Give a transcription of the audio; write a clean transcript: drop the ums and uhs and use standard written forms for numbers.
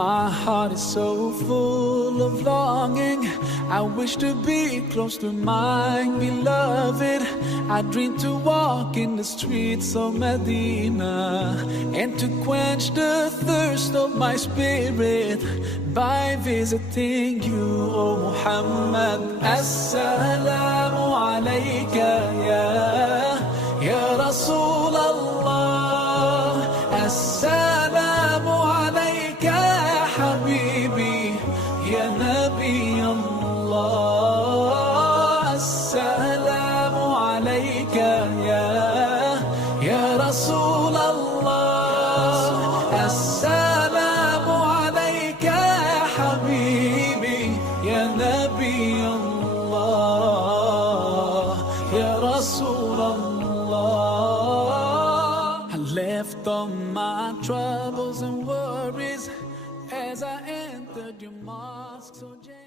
My heart is so full of longing. I wish to be close to my beloved. I dream to walk in the streets of Medina and to quench the thirst of my spirit by visiting you, O Muhammad. Assalamu alayka ya Rasul Allah. Assalamu alayka ya Habibi ya Nabi Allah. Assalamu alayka ya Rasul Allah. Assalamu alayka ya Habibi ya Nabi Allah, ya Rasul Allah. I left all my troubles and worries as I entered your mosque so gently.